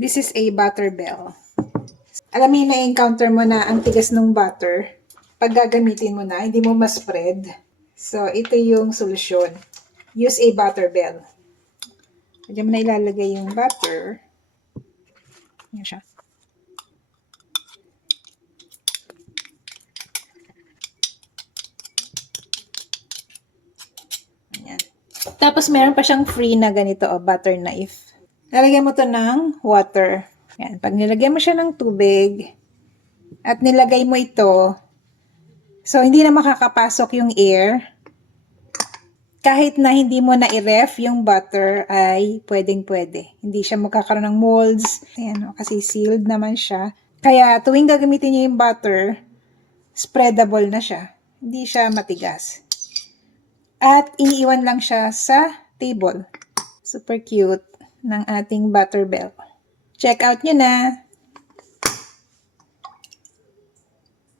This is a butter bell. Alam mo na-encounter mo na ang tigas ng butter. Pag gagamitin mo na, hindi mo ma-spread. So, ito yung solusyon. Use a butter bell. Diyan mo na ilalagay yung butter. Yan siya. Ayan. Tapos, meron pa siyang free na ganito, butter knife. Lalagyan mo to ng water. Yan. Pag nilagyan mo siya ng tubig, at nilagay mo ito, so hindi na makakapasok yung air. Kahit na hindi mo na i-ref yung butter, ay pwedeng-pwede. Hindi siya magkakaroon ng molds. Ayan, kasi sealed naman siya. Kaya tuwing gagamitin niyo yung butter, spreadable na siya. Hindi siya matigas. At iniiwan lang siya sa table. Super cute ng ating butter bell. Check out nyo na!